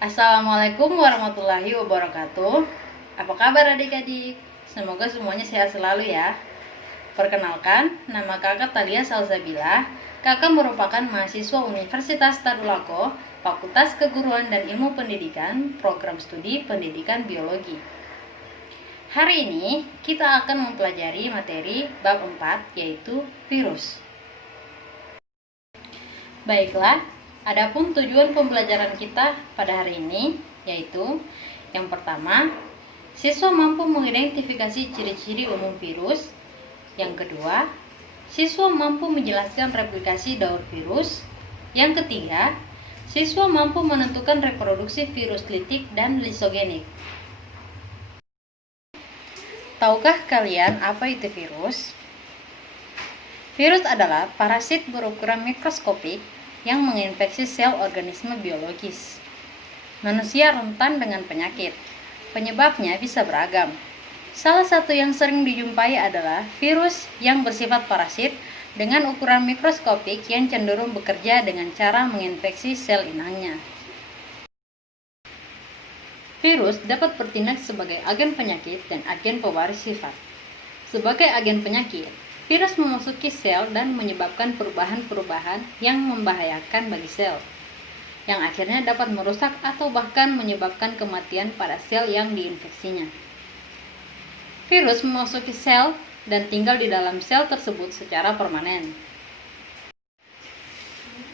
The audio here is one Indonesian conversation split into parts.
Assalamualaikum warahmatullahi wabarakatuh. Apa kabar adik-adik? Semoga semuanya sehat selalu ya. Perkenalkan, nama kakak Thalia Salsabila. Kakak merupakan mahasiswa Universitas Tadulako, Fakultas Keguruan dan Ilmu Pendidikan, Program Studi Pendidikan Biologi. Hari ini kita akan mempelajari materi bab 4, yaitu virus. Baiklah, adapun tujuan pembelajaran kita pada hari ini yaitu yang pertama, siswa mampu mengidentifikasi ciri-ciri umum virus. Yang kedua, siswa mampu menjelaskan replikasi daur virus. Yang ketiga, siswa mampu menentukan reproduksi virus litik dan lisogenik. Tahukah kalian apa itu virus? Virus adalah parasit berukuran mikroskopik yang menginfeksi sel organisme biologis. Manusia rentan dengan penyakit. Penyebabnya bisa beragam. Salah satu yang sering dijumpai adalah virus yang bersifat parasit dengan ukuran mikroskopik yang cenderung bekerja dengan cara menginfeksi sel inangnya. Virus dapat bertindak sebagai agen penyakit dan agen pewaris sifat. Sebagai agen penyakit, virus memasuki sel dan menyebabkan perubahan-perubahan yang membahayakan bagi sel, yang akhirnya dapat merusak atau bahkan menyebabkan kematian pada sel yang diinfeksinya. Virus memasuki sel dan tinggal di dalam sel tersebut secara permanen.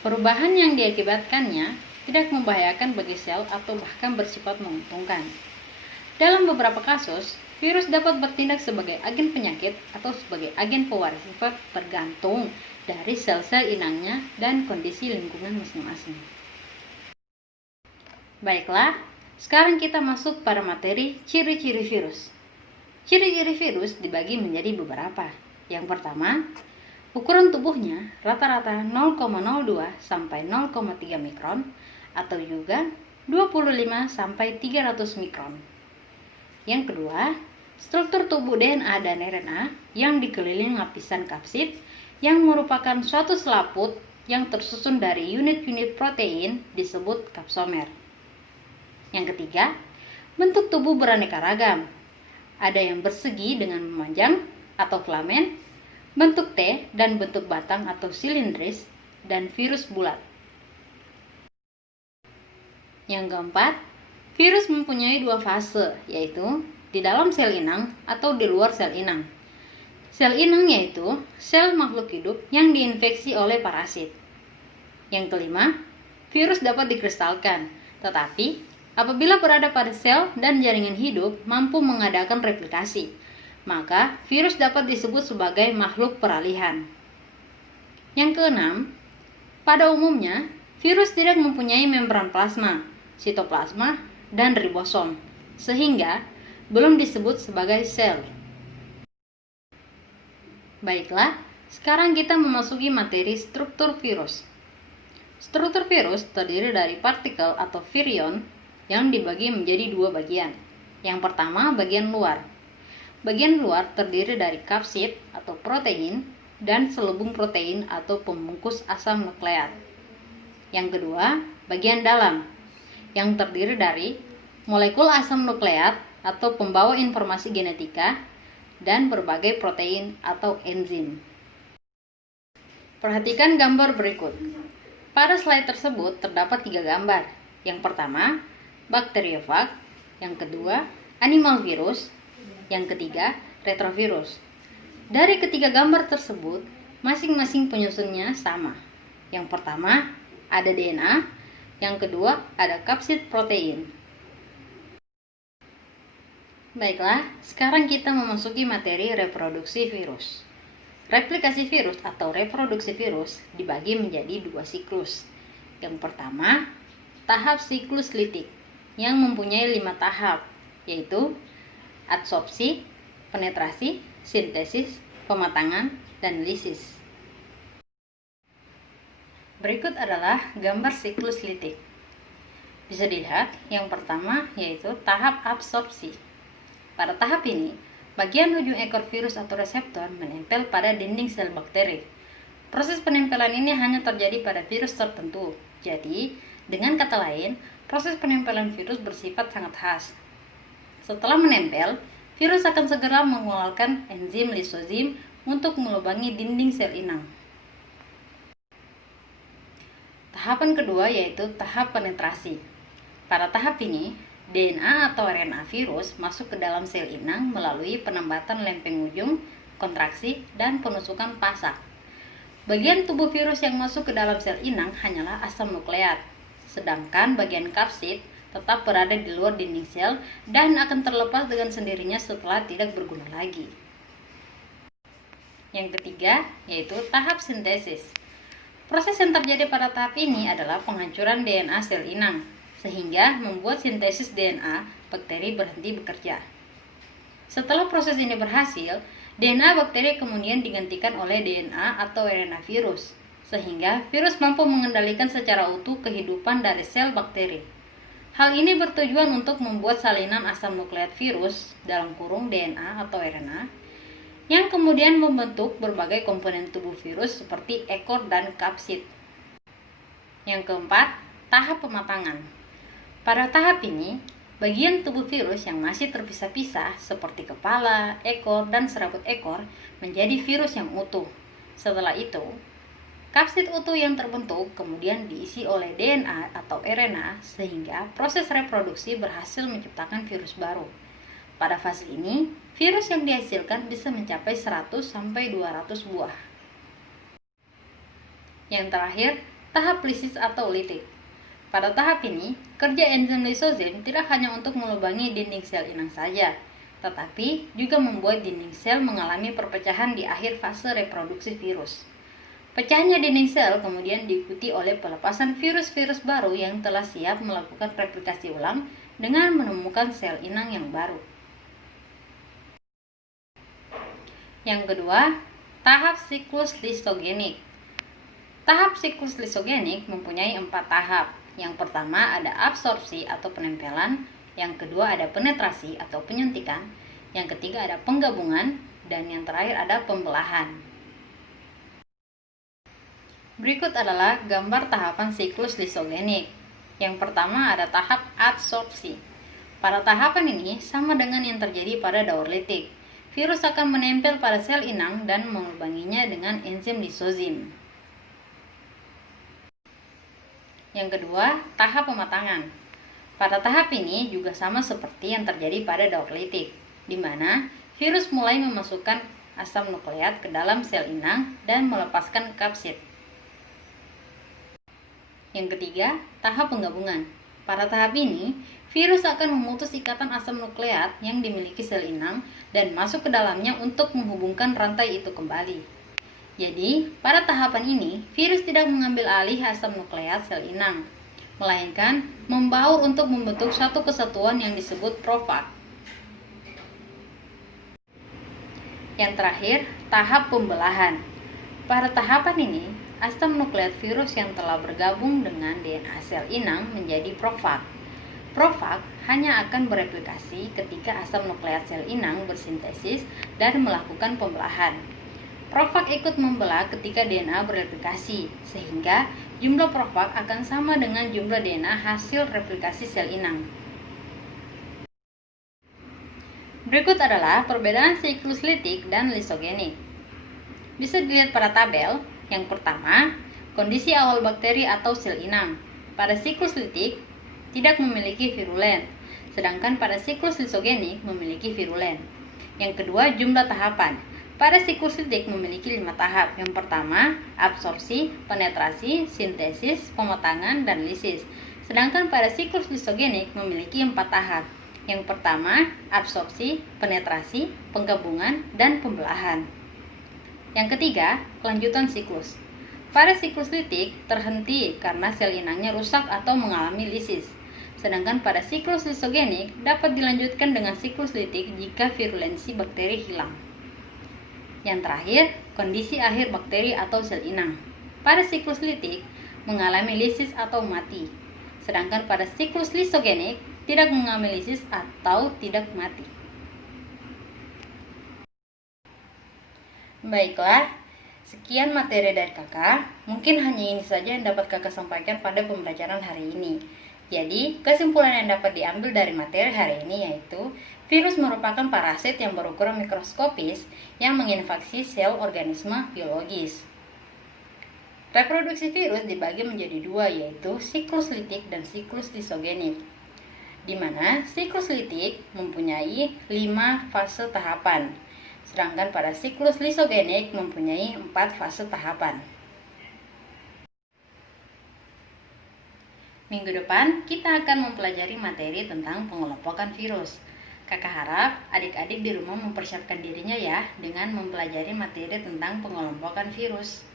Perubahan yang diakibatkannya tidak membahayakan bagi sel atau bahkan bersifat menguntungkan. Dalam beberapa kasus, virus dapat bertindak sebagai agen penyakit atau sebagai agen pewaris sifat tergantung dari sel-sel inangnya dan kondisi lingkungan masing-masing. Baiklah, sekarang kita masuk pada materi ciri-ciri virus. Ciri-ciri virus dibagi menjadi beberapa. Yang pertama, ukuran tubuhnya rata-rata 0,02 sampai 0,3 mikron atau juga 25 sampai 300 mikron. Yang kedua, struktur tubuh DNA dan RNA yang dikelilingi lapisan kapsid yang merupakan suatu selaput yang tersusun dari unit-unit protein disebut kapsomer. Yang ketiga, bentuk tubuh beraneka ragam. Ada yang bersegi dengan memanjang atau filamen, bentuk T dan bentuk batang atau silindris, dan virus bulat. Yang keempat, virus mempunyai dua fase, yaitu di dalam sel inang atau di luar sel inang. Sel inang yaitu sel makhluk hidup yang diinfeksi oleh parasit. Yang kelima, virus dapat dikristalkan, tetapi apabila berada pada sel dan jaringan hidup mampu mengadakan replikasi, maka virus dapat disebut sebagai makhluk peralihan. Yang keenam, pada umumnya virus tidak mempunyai membran plasma, sitoplasma, dan ribosom, sehingga belum disebut sebagai sel. Baiklah, sekarang kita memasuki materi struktur virus. Struktur virus terdiri dari partikel atau virion yang dibagi menjadi dua bagian. Yang pertama, bagian luar. Bagian luar terdiri dari kapsid atau protein dan selubung protein atau pembungkus asam nukleat. Yang kedua, bagian dalam, yang terdiri dari molekul asam nukleat atau pembawa informasi genetika dan berbagai protein atau enzim. Perhatikan gambar berikut. Pada slide tersebut terdapat 3 gambar. Yang pertama, bakteriofag. Yang kedua, animal virus. Yang ketiga, retrovirus. Dari ketiga gambar tersebut, masing-masing penyusunnya sama. Yang pertama, ada DNA. Yang kedua, ada kapsid protein. Baiklah, sekarang kita memasuki materi reproduksi virus. Replikasi virus atau reproduksi virus dibagi menjadi 2 siklus. Yang pertama, tahap siklus litik yang mempunyai 5 tahap, yaitu adsorpsi, penetrasi, sintesis, pematangan, dan lisis. Berikut adalah gambar siklus litik. Bisa dilihat, yang pertama yaitu tahap absorpsi. Pada tahap ini, bagian ujung ekor virus atau reseptor menempel pada dinding sel bakteri. Proses penempelan ini hanya terjadi pada virus tertentu. Jadi, Dengan kata lain, proses penempelan virus bersifat sangat khas. Setelah menempel, virus akan segera mengeluarkan enzim lisozim untuk melubangi dinding sel inang. Tahapan kedua yaitu tahap penetrasi. Pada tahap ini, DNA atau RNA virus masuk ke dalam sel inang melalui penempatan lempeng ujung, kontraksi, dan penusukan pasak. Bagian tubuh virus yang masuk ke dalam sel inang hanyalah asam nukleat, sedangkan bagian kapsid tetap berada di luar dinding sel dan akan terlepas dengan sendirinya setelah tidak berguna lagi. Yang ketiga yaitu tahap sintesis. Proses yang terjadi pada tahap ini adalah penghancuran DNA sel inang, sehingga membuat sintesis DNA bakteri berhenti bekerja. Setelah proses ini berhasil, DNA bakteri kemudian digantikan oleh DNA atau RNA virus, sehingga virus mampu mengendalikan secara utuh kehidupan dari sel bakteri. Hal ini bertujuan untuk membuat salinan asam nukleat virus dalam kurung DNA atau RNA yang kemudian membentuk berbagai komponen tubuh virus seperti ekor dan kapsid. Yang keempat, tahap pematangan. Pada tahap ini, bagian tubuh virus yang masih terpisah-pisah seperti kepala, ekor, dan serabut ekor menjadi virus yang utuh. Setelah itu, kapsid utuh yang terbentuk kemudian diisi oleh DNA atau RNA sehingga proses reproduksi berhasil menciptakan virus baru. Pada fase ini, virus yang dihasilkan bisa mencapai 100-200 buah. Yang terakhir, tahap lisis atau litik. Pada tahap ini, kerja enzim lisozim tidak hanya untuk melubangi dinding sel inang saja, tetapi juga membuat dinding sel mengalami perpecahan di akhir fase reproduksi virus. Pecahnya dinding sel kemudian diikuti oleh pelepasan virus-virus baru yang telah siap melakukan replikasi ulang dengan menemukan sel inang yang baru. Yang kedua, tahap siklus lisogenik. Tahap siklus lisogenik mempunyai 4 tahap. Yang pertama ada absorpsi atau penempelan, yang kedua ada penetrasi atau penyuntikan, yang ketiga ada penggabungan, dan yang terakhir ada pembelahan. Berikut adalah gambar tahapan siklus lisogenik. Yang pertama ada tahap absorpsi. Pada tahapan ini sama dengan yang terjadi pada daur litik. Virus akan menempel pada sel inang dan melubanginya dengan enzim lisozim. Yang kedua, tahap pematangan. Pada tahap ini juga sama seperti yang terjadi pada daur litik, di mana virus mulai memasukkan asam nukleat ke dalam sel inang dan melepaskan kapsid. Yang ketiga, tahap penggabungan. Pada tahap ini, virus akan memutus ikatan asam nukleat yang dimiliki sel inang dan masuk ke dalamnya untuk menghubungkan rantai itu kembali. Jadi, pada tahapan ini, virus tidak mengambil alih asam nukleat sel inang, melainkan membaur untuk membentuk satu kesatuan yang disebut profag. Yang terakhir, tahap pembelahan. Pada tahapan ini, asam nukleat virus yang telah bergabung dengan DNA sel inang menjadi profag. Profag hanya akan bereplikasi ketika asam nukleat sel inang bersintesis dan melakukan pembelahan. Profag ikut membelah ketika DNA bereplikasi, sehingga jumlah profag akan sama dengan jumlah DNA hasil replikasi sel inang. Berikut adalah perbedaan siklus litik dan lisogenik. Bisa dilihat pada tabel. Yang pertama, kondisi awal bakteri atau sel inang. Pada siklus litik tidak memiliki virulen, sedangkan pada siklus lisogenik memiliki virulen. Yang kedua, jumlah tahapan. Pada siklus litik memiliki 5 tahap. Yang pertama, absorpsi, penetrasi, sintesis, pematangan, dan lisis. Sedangkan pada siklus lisogenik memiliki 4 tahap. Yang pertama, absorpsi, penetrasi, penggabungan, dan pembelahan. Yang ketiga, kelanjutan siklus. Pada siklus litik terhenti karena sel inangnya rusak atau mengalami lisis. Sedangkan pada siklus lisogenik dapat dilanjutkan dengan siklus litik jika virulensi bakteri hilang. Yang terakhir, kondisi akhir bakteri atau sel inang. Pada siklus litik mengalami lisis atau mati. Sedangkan pada siklus lisogenik tidak mengalami lisis atau tidak mati. Baiklah, Sekian materi dari kakak, mungkin hanya ini saja yang dapat kakak sampaikan pada pembelajaran hari ini. Jadi, kesimpulan yang dapat diambil dari materi hari ini yaitu virus merupakan parasit yang berukuran mikroskopis yang menginfeksi sel organisme biologis. Reproduksi virus dibagi menjadi dua, yaitu siklus litik dan siklus lisogenik, di mana siklus litik mempunyai 5 fase tahapan, sedangkan pada siklus lisogenik mempunyai 4 fase tahapan. Minggu depan kita akan mempelajari materi tentang pengelompokan virus. Kakak harap adik-adik di rumah mempersiapkan dirinya ya dengan mempelajari materi tentang pengelompokan virus.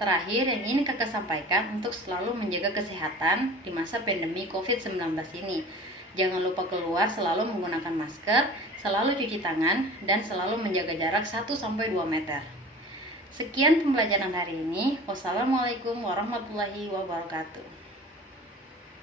Terakhir yang ingin kakak sampaikan untuk selalu menjaga kesehatan di masa pandemi COVID-19 ini. Jangan lupa keluar selalu menggunakan masker, selalu cuci tangan, dan selalu menjaga jarak 1-2 meter. Sekian pembelajaran hari ini. Wassalamualaikum warahmatullahi wabarakatuh.